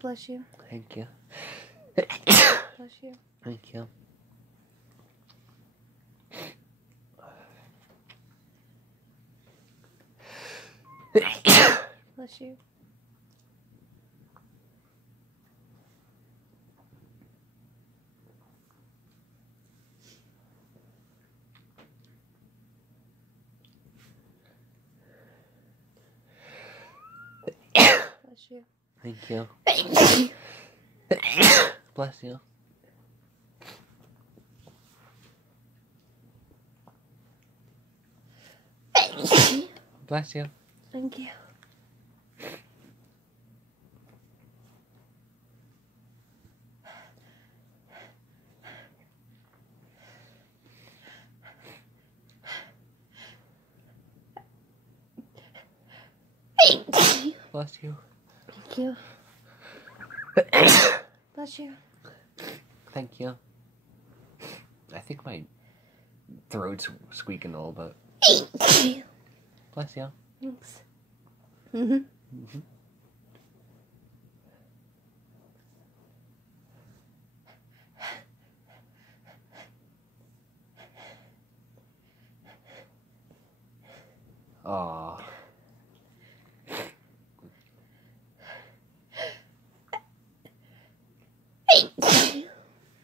Bless you. Thank you. Bless you. Thank you. Bless you. Bless you. Thank you. Bless you. Bless you. Thank you. Bless you. Thank you. Bless you. Thank you. I think my throat's squeaking a little bit. Bless you. Thanks. Aww.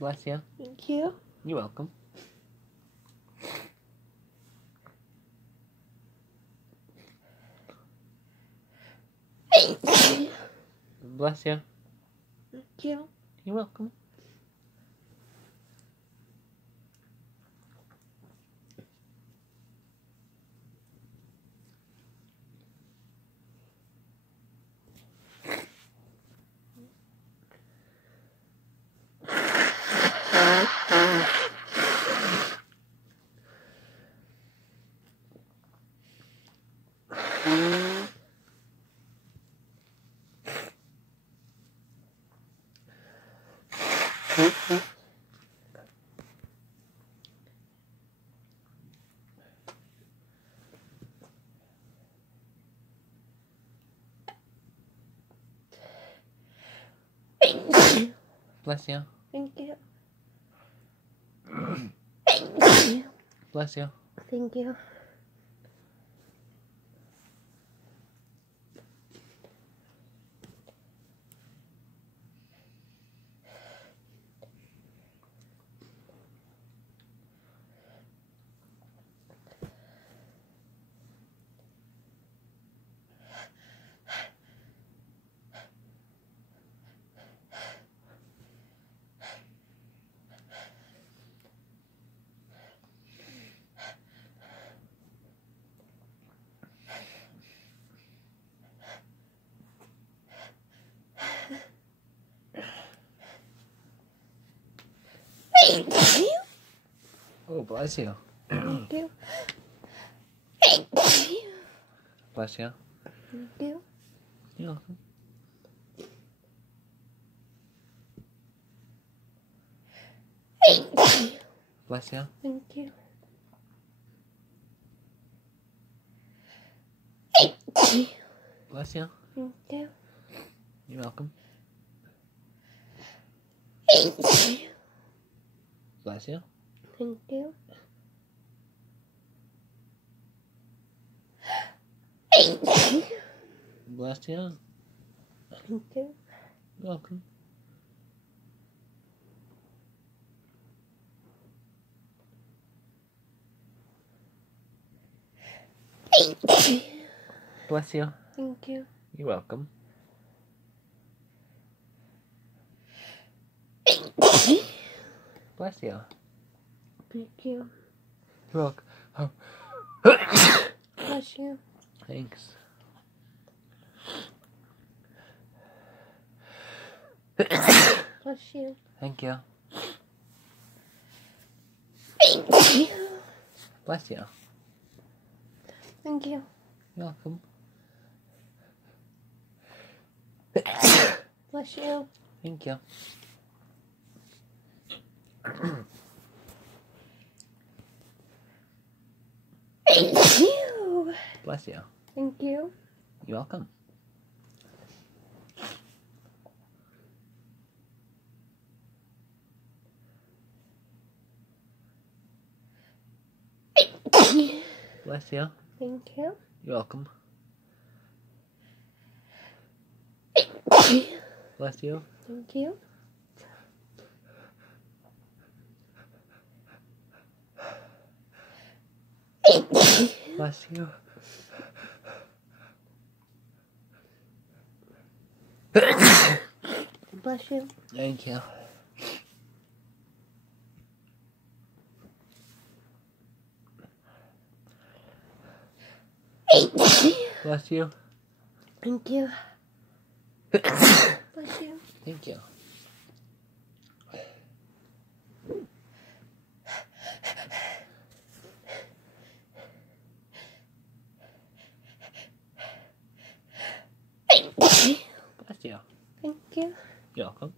Bless you. Thank you. You're welcome. Bless you. Thank you. You're welcome. Bless you. Thank you. Bless you. Thank you. Oh, bless you. Thank you. Bless you. Thank you. You're welcome. Bless you. Thank you. Bless you. Thank you. You're welcome. Bless you. Thank you. Bless you. Thank you. You're welcome. Bless you. Thank you. You're welcome. Bless you. Thank you. You're welcome. Oh. Bless you. Thanks. Bless you. Thank you. Bless you. Thank you. You're welcome. Bless you. Thank you. Thank you. Bless you. Thank you. You're welcome. Bless you. Thank you. You're welcome. Bless you. Thank you. Bless you. Bless you. Thank you. Bless you. Thank you. Bless you. Thank you. Bless you. Thank you. You're welcome.